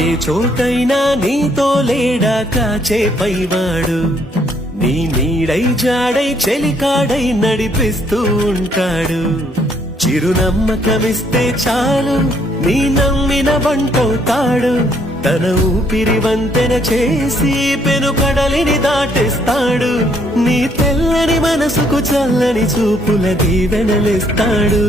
ఏ చోటైనా నీతో లేడా కాచే పైవాడు, నీ నీడై జాడై చెలికాడై నడిపిస్తూ ఉంటాడు. చిరునమ్మకమిస్తే చాలు నీ నమ్మిన బంటవుతాడు, తన ఊపిరి వంతెన చేసి పెను కడలిని దాటిస్తాడు. నీ తెల్లని మనసుకు చల్లని చూపుల దీవెనలిస్తాడు.